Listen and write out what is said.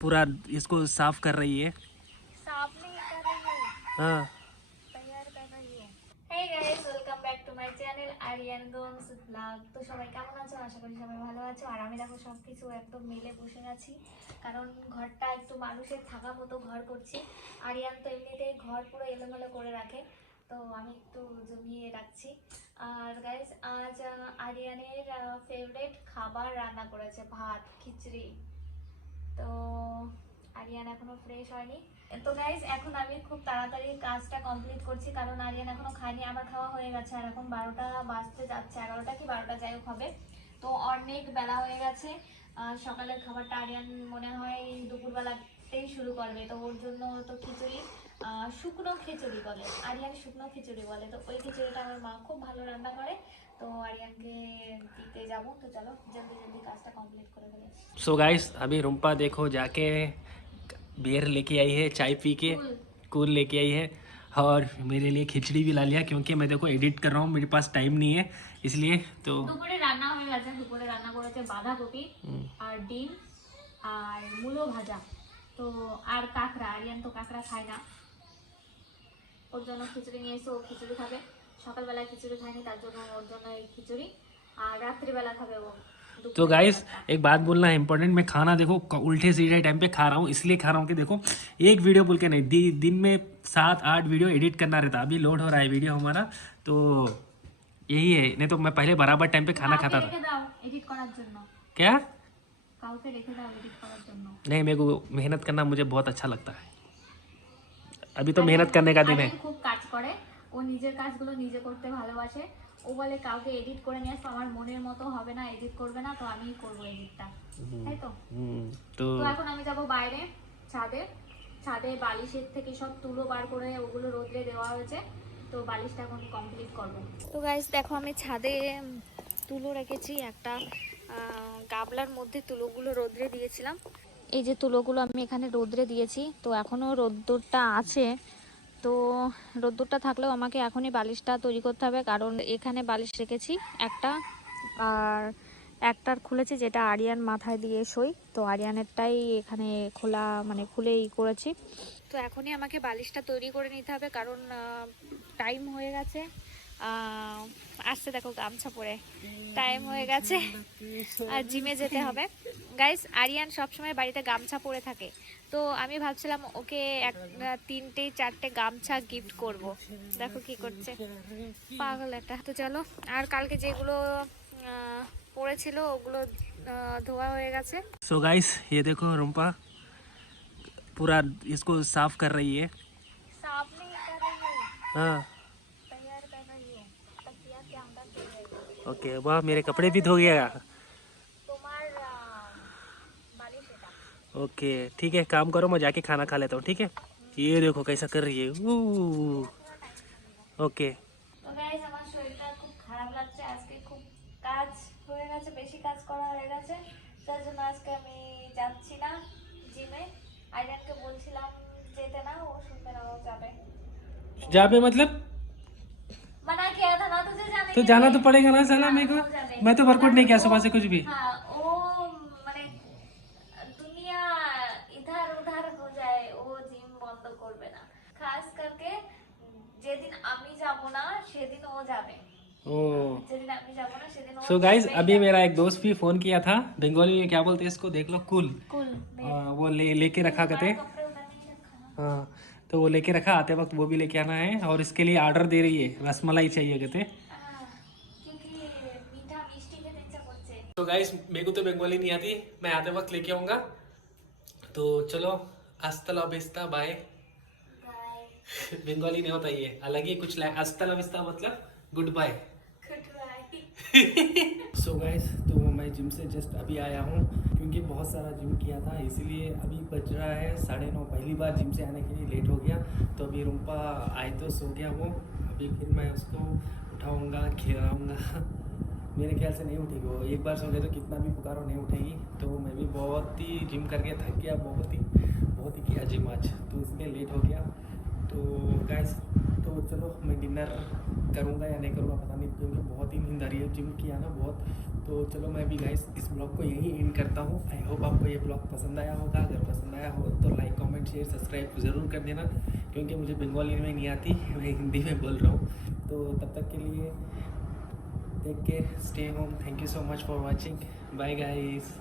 पूरा इसको साफ कर रही है। साफ नहीं कर रही हूँ, हाँ तैयार कर रही हूँ। Hey guys, welcome back to my channel Aryan Gomes blog. তো সবাই কেমন আছো? আশা করি সবাই ভালো আছো। আর আমি দেখো সবকিছু একদম মিলে বসে আছি, কারণ ঘরটা একটু মানুষের থাকার মতো ঘর করছি। আরিয়ান তো এমনিতেই ঘর পুরো এলোমেলো করে রাখে, তো আমি একটু জমিয়ে রাখছি। আর গাইস আজ আরিয়ানের ফেভারিট খাবার রান্না করেছে, ভাত খিচুড়ি। তো আরিয়ান এখনো ফ্রেশ হয়নি। তো গাইজ এখন আমি খুব তাড়াতাড়ি কাজটা কমপ্লিট করছি, কারণ আরিয়ান এখনো খায়নি। আমার খাওয়া হয়ে গেছে আর এখন 12টা বাজতে যাচ্ছে, 11টা কি 12টা যাই হোক হবে। তো অনেক বেলা হয়ে গেছে। সকালের খাবারটা আরিয়ান মনে হয় দুপুরবেলাতেই শুরু করবে, তো ওর জন্য তো খিচুড়ি, শুকনো খিচুড়ি বলে, আরিয়ান শুকনো খিচুড়ি বলে। তো ওই খিচুড়িটা আমার মা খুব ভালো রান্না করে, তো আরিয়ানকে দিতে যাবো। তো চলো জলদি জলদি কাজটা কমপ্লিট করে ফেলি। सो गाइस अभी रुम्पा देखो जाके बियर लेके आई है, चाय पी के कूल लेके आई है। और मेरे लिए खिचड़ी भी ला लिया क्योंकि मैं देखो एडिट कर रहा हूँ, मेरे पास टाइम नहीं है इसलिए। तो দুপুরে রান্না হয়ে গেছে, দুপুরে রান্না করেছে বাঁধাকপি আর ডিম আর মূলো ভাজা। তো আর কাঁকড়া, আরিয়ান তো কাঁকড়া খায় না, ওর জন্য খিচুড়ি নিয়ে এসে ও খিচুড়ি খাবে। সকালবেলায় খিচুড়ি খায়নি, তার জন্য ওর জন্য এই খিচুড়ি। আর রাত্রিবেলা খাবে ও तो দুপুরে गाइस ভাতটা। एक बात बोलना है इम्पोर्टेंट, मैं खाना देखो उल्टे सीधे टाइम पे खा रहा हूँ, इसलिए खा रहा हूँ कि देखो एक वीडियो बोल के नहीं, दिन में 7-8 वीडियो एडिट करना रहता। अभी लोड हो रहा है वीडियो हमारा, तो यही है। नहीं तो मैं पहले बराबर टाइम पे खाना কাউকে खाता था। রেখে দাও এডিট করার জন্য, क्या? কাউকে রেখে দাও এডিট করার জন্য। नहीं, मेरे को मेहनत करना मुझे बहुत अच्छा लगता है। अभी तो আরিয়ান मेहनत करने का दिन है। আরিয়ান খুব কাজ করে, ও নিজের কাজগুলো নিজে করতে ভালোবাসে। ও বলে কাউকে এডিট করে নিয়ে আসতো, আমার মনের মতো হবে না, এডিট করবে না, তো আমিই করবো এডিটটা, তাই তো। तो তো এখন আমি যাব বাইরে ছাদে। ছাদে বালিশের থেকে সব তুলো বার করে ওগুলো রোদ্রে দেওয়া হয়েছে, তো বালিশটা এখন কমপ্লিট করব। তো গাইস দেখো আমি ছাদে তুলো রেখেছি, একটা গাবলার মধ্যে তুলোগুলো রোদ্রে দিয়েছিলাম। এই যে তুলোগুলো আমি এখানে রোদ্রে দিয়েছি, তো এখনও রোদ্দুরটা আছে। তো রোদ্দুরটা থাকলেও আমাকে এখনই বালিশটা তৈরি করতে হবে, কারণ এখানে বালিশ রেখেছি একটা, আর একটার খুলেছি যেটা আরিয়ান মাথায় দিয়ে শোই, তো আরিয়ানেরটাই এখানে খোলা, মানে খুলেই করেছি। তো এখনই আমাকে বালিশটা তৈরি করে নিতে হবে, কারণ টাইম হয়ে গেছে। আসছে দেখো গামছা পরে, টাইম হয়ে গেছে আর জিমে যেতে হবে। গাইস আরিয়ান সবসময় বাড়িতে গামছা পরে থাকে, তো আমি ভাবছিলাম ওকে 3-4টে গামছা গিফট করব। দেখো কি করছে, পাগল একটা। তো চলো, আর কালকে যেগুলো পড়েছিল ওগুলো ধোয়া হয়ে গেছে। सो गाइस ये देखो रुम्पा पूरा इसको साफ कर रही है। साफ नहीं कर रही हूँ, हाँ तैयार कर रही हूँ। तकिया के अंदर धो रही हूँ। ओके, वाह मेरे कपड़े भी धो गया। তোমার বালিশ এটা। ओके ठीक है, काम करो, मैं जाके खाना खा लेता हूँ, ठीक है। ये देखो कैसा कर रही है। ओके তো গাইস আমার শরীরটা খুব খারাপ লাগছে, আজকে খুব কাজ হয়ে গেছে, বেশি কাজ করা হয়ে গেছে, তার জন্য আজকে আমি যাচ্ছি না জিমে। আইরানকে বলছিলাম যেতে, না ও শুনবে না, ও যাবে। जाबे मतलब मना किया था ना तुझे जाने तो के जाना लिए। तो पड़ेगा ना साला हाँ, मेरे वो को। जाने। मैं तो वर्कआउट नहीं किया वो- सुबह से कुछ भी। हाँ वो মানে दुनिया इधर उधर हो जाए, ও জিম বন্ধ করবে না। খাস করকে যেদিন আমি যাব না সেদিন ও যাবে, ओ যেদিন আমি যাব না সেদিন ও सो गाइस যাবেই अभी যাবে। मेरा एक दोस्त भी फोन किया था, बंगाली में क्या बोलते हैं इसको देख लो, कुल। कुल वो लेके रखा कहते। कपड़े उधर नहीं रखा ना। हाँ तो वो लेके रखा, आते वक्त वो भी लेके आना है, और इसके लिए ऑर्डर दे रही है, रसमलाई चाहिए कहते। क्योंकि मीठा मिष्टी খেতে ইচ্ছা করছে। तो गाइस मेरे को तो बंगाली नहीं आती, मैं आते वक्त लेके आऊँगा। तो चलो हस्ता ला बेस्ता बाय। बाय बंगाली नहीं होता ये, अलग ही कुछ हस्ता ला बेस्ता मतलब goodbye. Goodbye. So guys तो मैं जिम से जस्ट अभी आया हूँ, क्योंकि बहुत सारा जिम किया था, इसीलिए अभी बज रहा है 9:30। पहली बार जिम से आने के लिए लेट हो गया, तो अभी रुम्पा आए तो सो गया वो। अभी फिर मैं उसको उठाऊँगा, खिलाऊँगा। मेरे ख्याल से नहीं उठेगी वो, एक बार सो गए तो कितना भी पुकारो नहीं उठेगी। तो मैं भी बहुत ही जिम करके थक गया, बहुत ही किया जिम आज, तो इसलिए लेट हो गया। तो गाइस तो तो चलो मैं डिनर करूँगा या नहीं करूँगा पता नहीं, क्योंकि बहुत ही नींद आ रही है, जिम किया ना बहुत। तो चलो मैं भी गाइस इस ब्लॉग को यहीं एंड करता हूँ। आई होप आपको ये ब्लॉग पसंद आया होगा। अगर पसंद आया हो तो लाइक कमेंट शेयर सब्सक्राइब ज़रूर कर देना, क्योंकि मुझे बंगाली में नहीं आती, मैं हिंदी में बोल रहा हूँ। तो तब तक के लिए take care, stay home, thank you so much for watching, bye guys.